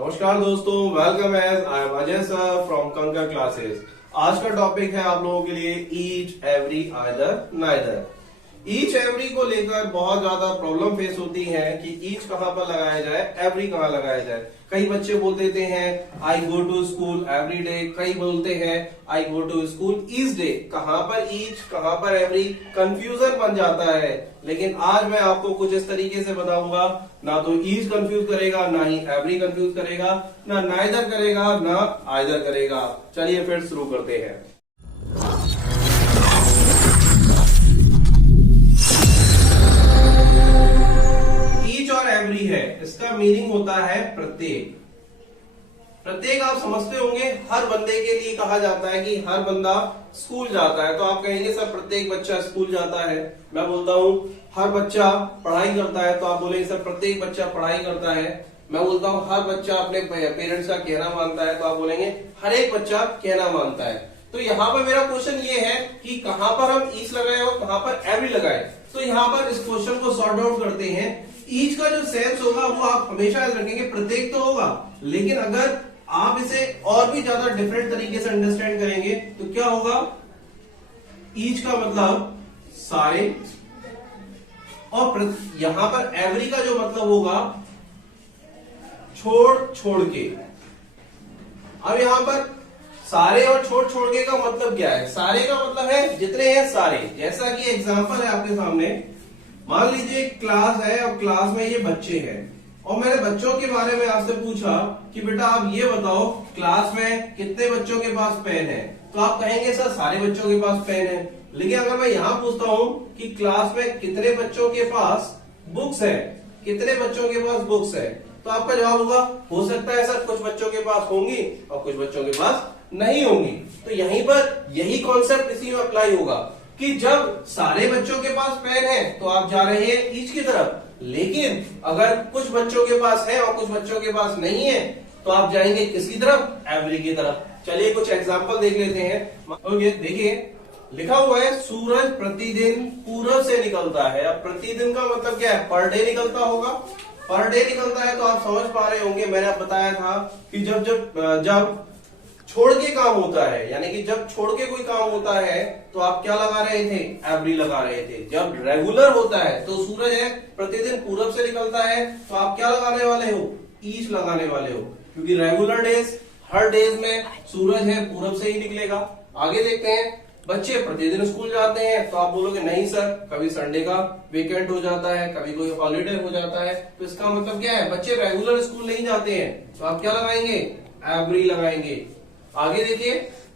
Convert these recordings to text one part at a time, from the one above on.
नमस्कार दोस्तों, welcome as I am Ajay sir from Kankar classes. आज का टॉपिक है आप लोगों के लिए each, every, either, neither. Each every को लेकर बहुत ज्यादा प्रॉब्लम फेस होती है कि ईच कहां पर लगाया जाए, एवरी कहां लगाया जाए। कई बच्चे बोल देते हैं I go to school every day, कई बोलते हैं I go to school each day. कहां पर ईच, कहां पर एवरी, कंफ्यूजन बन जाता है। लेकिन आज मैं आपको कुछ इस तरीके से बताऊंगा, ना तो ईच कंफ्यूज करेगा, ना ही एवरी कंफ्यूज करेगा, ना नाइदर करेगा, ना आइदर करेगा। चलिए फिर शुरू करते हैं। ईच और एवरी है, इसका मीनिंग होता है प्रत्येक। प्रत्येक आप समझते होंगे, हर बंदे के लिए कहा जाता है कि हर बंदा स्कूल जाता है। तो आप कहेंगे सर प्रत्येक बच्चा स्कूल जाता है। मैं बोलता हूँ हर बच्चा पढ़ाई करता है, तो आप बोलेंगे सर प्रत्येक बच्चा पढ़ाई करता है। मैं बोलता हूँ हर बच्चा अपने पेरेंट्स का कहना मानता है, तो आप बोलेंगे हर एक बच्चा कहना मानता है। तो यहाँ पर मेरा क्वेश्चन ये है कि कहाँ पर हम ईच लगाए और कहाँ पर एवरी लगाए। तो यहाँ पर इस क्वेश्चन को सॉर्ट आउट करते हैं। ईच का जो सेंस होगा वो आप हमेशा याद रखेंगे, प्रत्येक तो होगा, लेकिन अगर आप इसे और भी ज्यादा डिफरेंट तरीके से अंडरस्टैंड करेंगे तो क्या होगा, ईच का मतलब सारे, और यहां पर एवरी का जो मतलब होगा छोड़ छोड़ के। अब यहां पर सारे और छोड़ छोड़ के का मतलब क्या है? सारे का मतलब है जितने हैं सारे। जैसा कि एग्जांपल है आपके सामने, मान लीजिए क्लास है और क्लास में ये बच्चे हैं और मैंने बच्चों के बारे में आपसे पूछा कि बेटा आप ये बताओ क्लास में कितने बच्चों के पास पेन है, तो आप कहेंगे सर सारे बच्चों के पास पेन है। लेकिन अगर मैं यहाँ पूछता हूँ कि क्लास में कितने बच्चों के पास बुक्स है, कितने बच्चों के पास बुक्स है, तो आपका जवाब होगा हो सकता है सर कुछ बच्चों के पास होंगी और कुछ बच्चों के पास नहीं होंगी। तो यहीं पर यही कॉन्सेप्ट इसी में अप्लाई होगा कि जब सारे बच्चों के पास पेन है तो आप जा रहे हैं ईच की तरफ, लेकिन अगर कुछ बच्चों के पास है और कुछ बच्चों के पास नहीं है तो आप जाएंगे किसकी तरफ? एवरी की तरफ। चलिए कुछ एग्जांपल देख लेते हैं। ओके, देखिए लिखा हुआ है सूरज प्रतिदिन पूरब से निकलता है। अब प्रतिदिन का मतलब क्या है? पर डे निकलता होगा। पर डे निकलता है तो आप समझ पा रहे होंगे, मैंने आप बताया था कि जब छोड़ के काम होता है, यानी कि जब छोड़ के कोई काम होता है तो आप क्या लगा रहे थे? एवरी लगा रहे थे। जब रेगुलर होता है तो सूरज है प्रतिदिन पूरब से निकलता है तो आप क्या लगाने वाले हो? ईच लगाने वाले हो, क्योंकि रेगुलर डेज, हर डेज में सूरज है पूरब से ही निकलेगा। आगे देखते हैं, बच्चे प्रतिदिन स्कूल जाते हैं, तो आप बोलोगे नहीं सर, कभी संडे का वीकेंड हो जाता है, कभी कोई हॉलीडे हो जाता है। तो इसका मतलब क्या है? बच्चे रेगुलर स्कूल नहीं जाते हैं, तो आप क्या लगाएंगे? एवरी लगाएंगे। आगे देखिए,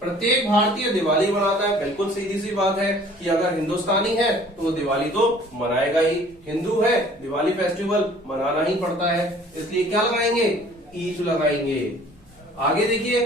प्रत्येक भारतीय दिवाली मनाता है। बिल्कुल सीधी सी बात है कि अगर हिंदुस्तानी है तो वो दिवाली तो मनाएगा ही, हिंदू है दिवाली फेस्टिवल मनाना ही पड़ता है, इसलिए क्या लगाएंगे? ईच लगाएंगे। आगे देखिए,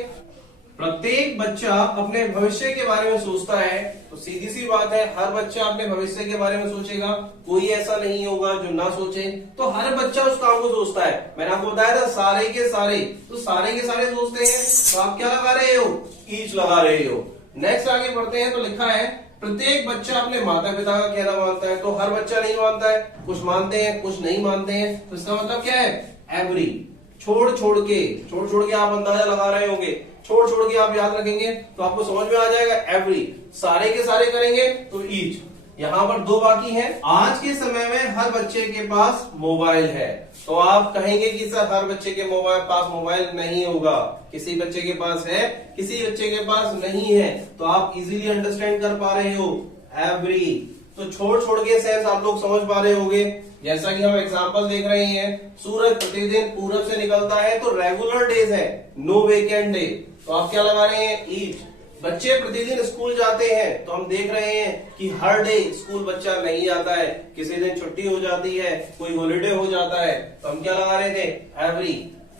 प्रत्येक बच्चा अपने भविष्य के बारे में सोचता है। तो सीधी सी बात है, हर बच्चा अपने भविष्य के बारे में सोचेगा, कोई ऐसा नहीं होगा जो ना सोचे। तो हर बच्चा उस काम को सोचता है। मैंने आपको बताया था सारे के सारे, तो सारे के सारे सोचते हैं, तो आप क्या लगा रहे हो? ईच लगा रहे हो। नेक्स्ट आगे बढ़ते हैं, तो लिखा है प्रत्येक बच्चा अपने माता पिता का कहना मानता है। तो हर बच्चा नहीं मानता है, कुछ मानते हैं कुछ नहीं मानते हैं। तो इसका मतलब क्या है? एवरी। छोड़ छोड़ के आप अंदाजा लगा रहे होंगे, छोड़ छोड़ के आप याद रखेंगे तो आपको समझ में आ जाएगा एवरी। सारे के सारे करेंगे तो ईच। यहाँ पर दो बाकी हैं। आज के समय में हर बच्चे के पास मोबाइल है, तो आप कहेंगे कि सर हर बच्चे के पास मोबाइल नहीं होगा, किसी बच्चे के पास है, किसी बच्चे के पास नहीं है। तो आप इजीली अंडरस्टैंड कर पा रहे हो एवरी। तो छोड़ छोड़ के सेंस आप लोग समझ पा रहे होंगे। जैसा कि हम एग्जांपल देख रहे हैं, सूरज प्रतिदिन पूरब से निकलता है तो रेगुलर डेज है, नो वीकेंड डे, तो आप क्या लगा रहे हैं? ईच। बच्चे प्रतिदिन स्कूल जाते हैं, तो हम देख रहे हैं कि हर डे स्कूल बच्चा नहीं जाता है, किसी दिन छुट्टी हो जाती है, कोई हॉलीडे हो जाता है, तो हम क्या लगा रहे थे? एवरी।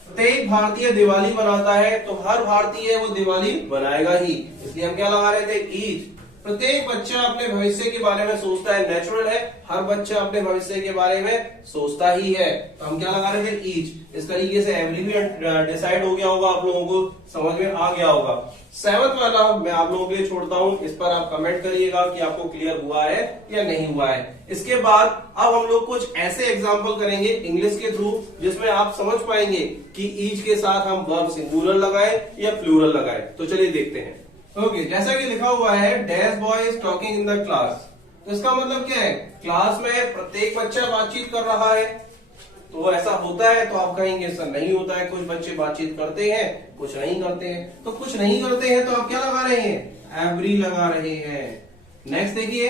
प्रत्येक भारतीय दिवाली मनाता है, तो हर भारतीय वो दिवाली मनाएगा ही, इसलिए हम क्या लगा रहे थे? ईच। प्रत्येक बच्चा अपने भविष्य के बारे में सोचता है, नेचुरल है, हर बच्चा अपने भविष्य के बारे में सोचता ही है, तो हम क्या लगा रहे थे, ईच। इस तरीके से एवरी भी डिसाइड हो गया होगा, आप लोगों को समझ में आ गया होगा। 7th वाला मैं आप लोगों के लिए छोड़ता हूं, इस पर आप कमेंट करिएगा कि आपको क्लियर हुआ है या नहीं हुआ है। इसके बाद अब हम लोग कुछ ऐसे एग्जाम्पल करेंगे इंग्लिश के थ्रू जिसमें आप समझ पाएंगे कि ईच के साथ हम वर्ब सिंगुलर लगाएं या प्लूरल लगाएं। तो चलिए देखते हैं। ओके, जैसा कि लिखा हुआ है dash boy is talking in the class, तो इसका मतलब क्या है, क्लास में प्रत्येक बच्चा बातचीत कर रहा है। तो ऐसा होता है तो आप कहेंगे सर नहीं होता है, कुछ बच्चे बातचीत करते हैं कुछ नहीं करते हैं। तो कुछ नहीं करते हैं तो आप क्या लगा रहे हैं, एवरी लगा रहे हैं। नेक्स्ट देखिए,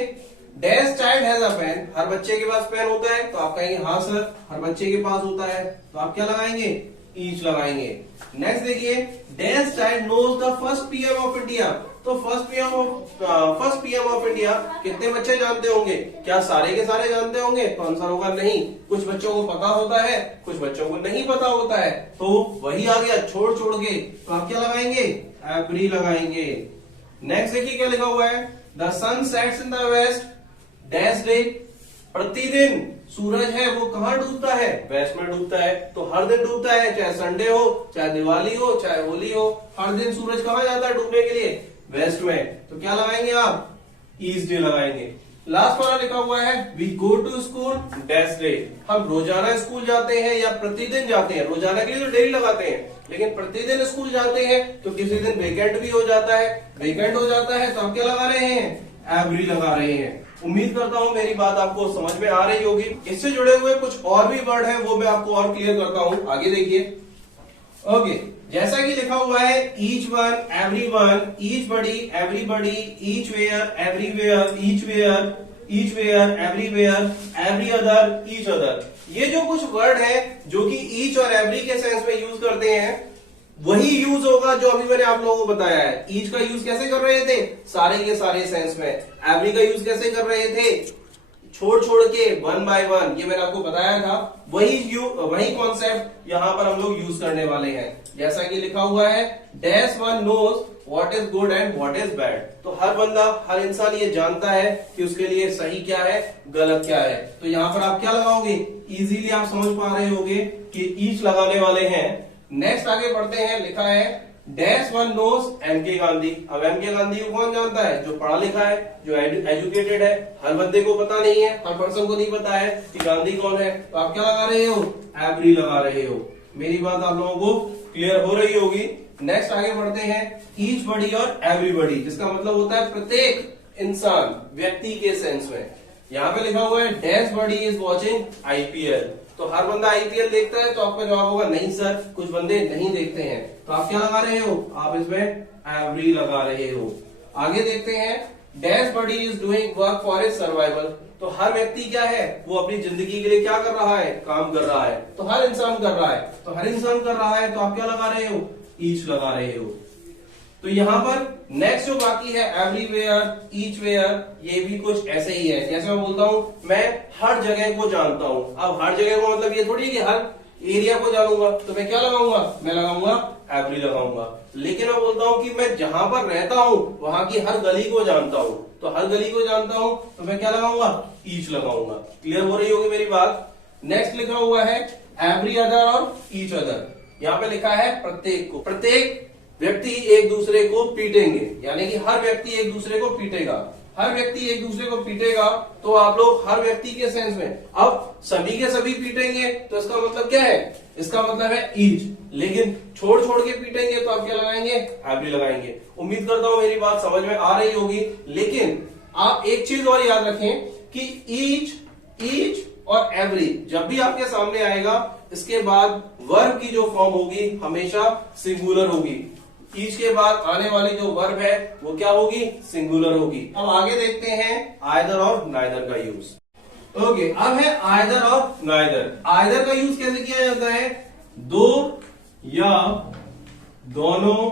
dash child has a pen, हर बच्चे के पास पेन होता है, तो आप कहेंगे हाँ सर हर बच्चे के पास होता है, तो आप क्या लगाएंगे, ईच लगाएंगे। नेक्स्ट देखिए, dash child knows the first PM of India, तो फर्स्ट पीएम ऑफ इंडिया कितने बच्चे जानते होंगे, क्या सारे के सारे जानते होंगे, तो आंसर होगा नहीं। कुछ बच्चों को पता होता है कुछ बच्चों को नहीं पता होता है, तो वही आ गया छोड़ छोड़ के, तो आप क्या लगाएंगे, एवरी लगाएंगे। नेक्स्ट देखिए क्या लिखा हुआ है, the sun sets in the west dash day, प्रतिदिन सूरज है वो कहाँ डूबता है, वेस्ट में डूबता है। तो हर दिन डूबता है, चाहे संडे हो चाहे दिवाली हो चाहे होली हो, हर दिन सूरज कहाँ जाता है डूबने के लिए, वेस्ट में। तो क्या लगाएंगे आप, ईस्ट डे लगाएंगे। लास्ट वाला लिखा हुआ है we go to school dash day, हम रोजाना स्कूल जाते हैं या प्रतिदिन जाते हैं। रोजाना के लिए तो डेली लगाते हैं, लेकिन प्रतिदिन स्कूल जाते हैं तो किसी दिन वीकेंड भी हो जाता है, वीकेंड हो जाता है तो हम क्या लगा रहे हैं, एवरी लगा रहे हैं। उम्मीद करता हूं मेरी बात आपको समझ में आ रही होगी। इससे जुड़े हुए कुछ और भी वर्ड है वो मैं आपको और क्लियर करता हूं, आगे देखिए। ओके, जैसा कि लिखा हुआ है each one, every one, each body, everybody, each where, everywhere, each where, each where, everywhere, every other, each other. ये जो कुछ वर्ड है जो कि ईच और एवरी के सेंस में यूज करते हैं वही यूज होगा जो अभी मैंने आप लोगों को बताया है। ईच का यूज कैसे कर रहे थे, सारे के सारे सेंस में। एवरी का यूज कैसे कर रहे थे, छोड़ छोड़ के, वन बाय वन, ये मैंने आपको बताया था। वही कॉन्सेप्ट यहाँ पर हम लोग यूज करने वाले हैं। जैसा कि लिखा हुआ है dash one knows what is good and what is bad, तो हर बंदा हर इंसान ये जानता है कि उसके लिए सही क्या है गलत क्या है। तो यहाँ पर आप क्या लगाओगे, इजीली आप समझ पा रहे होगे कि ईच लगाने वाले हैं। नेक्स्ट आगे बढ़ते हैं, लिखा है डैश वन नोज एम के गांधी। अब एम के गांधी को कौन जानता है, जो पढ़ा लिखा है, जो एजुकेटेड है। हर बंदे को पता नहीं है, हर पर्सन को नहीं पता है कि गांधी कौन है, तो आप क्या लगा रहे हो, एवरी लगा रहे हो। मेरी बात आप लोगों को क्लियर हो रही होगी। नेक्स्ट आगे बढ़ते हैं, ईच बडी और एवरीबडी, जिसका मतलब होता है प्रत्येक इंसान, व्यक्ति के सेंस में। यहाँ पे लिखा हुआ है dash body is watching IPL, तो हर बंदा आईपीएल देखता है, तो आपका जवाब होगा नहीं सर कुछ बंदे नहीं देखते हैं। तो आप क्या लगा रहे हो, आप इसमें एवरी लगा रहे हो। आगे देखते हैं, dash body is doing work for his survival, तो हर व्यक्ति क्या है, वो अपनी जिंदगी के लिए क्या कर रहा है, काम कर रहा है। तो हर इंसान कर रहा है, तो हर इंसान कर रहा है, तो आप क्या लगा रहे हो, ईच लगा रहे हो। तो यहाँ पर नेक्स्ट जो बाकी है एवरीवेयर, ईच वेयर, ये भी कुछ ऐसे ही है। जैसे मैं बोलता हूँ मैं हर जगह को जानता हूँ, अब हर जगह को मतलब ये थोड़ी है कि हर एरिया को जानूंगा, तो मैं क्या लगाऊंगा, मैं लगाऊंगा एवरी लगाऊंगा। लेकिन मैं बोलता हूँ कि मैं जहां पर रहता हूँ वहां की हर गली को जानता हूँ, तो हर गली को जानता हूँ तो मैं क्या लगाऊंगा, ईच लगाऊंगा। क्लियर हो रही होगी मेरी बात। नेक्स्ट लिखा हुआ है एवरी अदर और ईच अदर, यहाँ पे लिखा है प्रत्येक को, प्रत्येक व्यक्ति एक दूसरे को पीटेंगे, यानी कि हर व्यक्ति एक दूसरे को पीटेगा, हर व्यक्ति एक दूसरे को पीटेगा। तो आप लोग हर व्यक्ति के सेंस में, अब सभी के सभी पीटेंगे तो इसका मतलब क्या है, इसका मतलब है ईच। लेकिन छोड़ छोड़ के पीटेंगे तो आप क्या लगाएंगे, एवरी लगाएंगे। उम्मीद करता हूं मेरी बात समझ में आ रही होगी। लेकिन आप एक चीज और याद रखें कि ईच और एवरी जब भी आपके सामने आएगा, इसके बाद वर्ब की जो फॉर्म होगी हमेशा सिंगुलर होगी। ईच के बाद आने वाली जो वर्ब है वो क्या होगी, सिंगुलर होगी। अब आगे देखते हैं आइदर और नाइदर का यूज। ओके, अब है आइदर और नाइदर। आइदर का यूज कैसे किया जाता है, दो या दोनों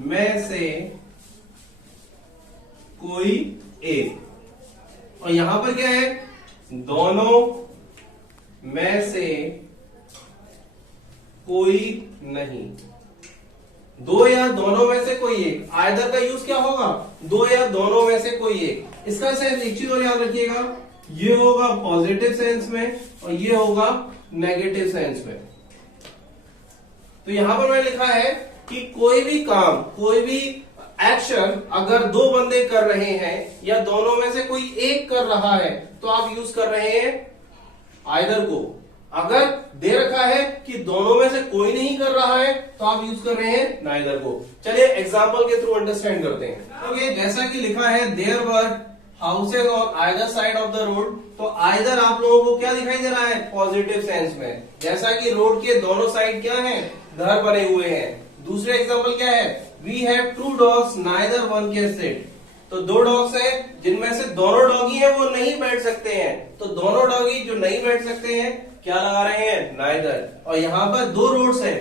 में से कोई एक, और यहां पर क्या है, दोनों में से कोई नहीं, दो या दोनों में से कोई एक। आइदर का यूज क्या होगा, दो या दोनों में से कोई एक। इसका सेंस एक चीज और याद रखिएगा, ये होगा पॉजिटिव सेंस में और ये होगा नेगेटिव सेंस में। तो यहां पर मैंने लिखा है कि कोई भी काम, कोई भी एक्शन अगर दो बंदे कर रहे हैं या दोनों में से कोई एक कर रहा है तो आप यूज कर रहे हैं आइदर को। अगर दे रखा है कि दोनों में से कोई नहीं कर रहा है तो आप यूज कर रहे हैं नाइदर को। चलिए एग्जांपल के थ्रू अंडरस्टैंड करते हैं। ओके, जैसा कि लिखा है there were houses on either side of the road, तो आइदर आप लोगों को क्या दिखाई दे रहा है? पॉजिटिव सेंस में। जैसा कि रोड के दोनों साइड क्या है? घर बने हुए हैं। दूसरे एग्जांपल क्या है? We have two dogs neither one can sit, तो दो डॉग्स हैं जिनमें से दोनों डॉगी हैं वो नहीं बैठ सकते हैं। तो दोनों डॉगी जो नहीं बैठ सकते हैं क्या लगा रहे हैं? नाइदर। और यहाँ पर दो रोड्स हैं,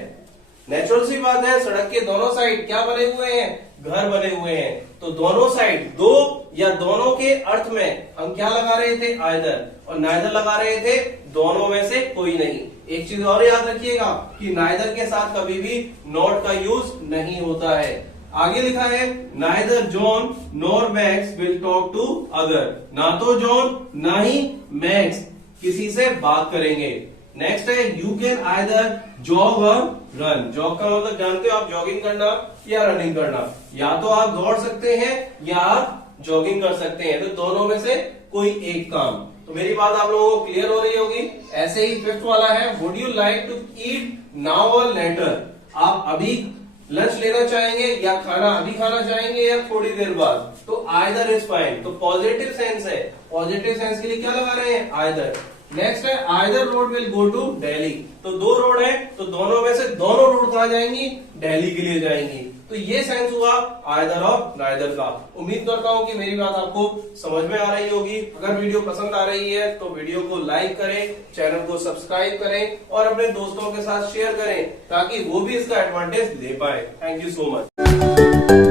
नेचुरल सी बात है, सड़क के दोनों साइड क्या बने हुए हैं? घर बने हुए हैं। तो दोनों साइड, दो या दोनों के अर्थ में हम क्या लगा रहे थे? आइदर, और नाइदर लगा रहे थे दोनों में से कोई नहीं। एक चीज और याद रखिएगा कि नाइदर के साथ कभी भी नॉट का यूज नहीं होता है। आगे लिखा है neither John nor Max will talk to other, ना तो जॉन ना ही मैक्स किसी से बात करेंगे। नेक्स्ट है यू कैन आइदर जॉग और रन। जॉग का मतलब जानते हो आप, जॉगिंग करना या रनिंग करना। या तो आप दौड़ सकते हैं या आप जॉगिंग कर सकते हैं, तो दोनों में से कोई एक काम। तो मेरी बात आप लोगों को क्लियर हो रही होगी। ऐसे ही फिफ्थ वाला है would you like to eat now और लेटर। आप अभी लंच लेना चाहेंगे या खाना अभी खाना चाहेंगे या थोड़ी देर बाद, तो आइदर इज फाइन। तो पॉजिटिव सेंस है, पॉजिटिव सेंस के लिए क्या लगा रहे हैं? आइदर। नेक्स्ट है either road will go to Delhi, तो दो रोड है तो दोनों में से दोनों रोड कहां जाएंगी? दिल्ली के लिए जाएंगी। तो ये सेंस हुआ आइदर और नाइदर का। उम्मीद करता हूं कि मेरी बात आपको समझ में आ रही होगी। अगर वीडियो पसंद आ रही है तो वीडियो को लाइक करें, चैनल को सब्सक्राइब करें और अपने दोस्तों के साथ शेयर करें ताकि वो भी इसका एडवांटेज ले पाए। Thank you so much.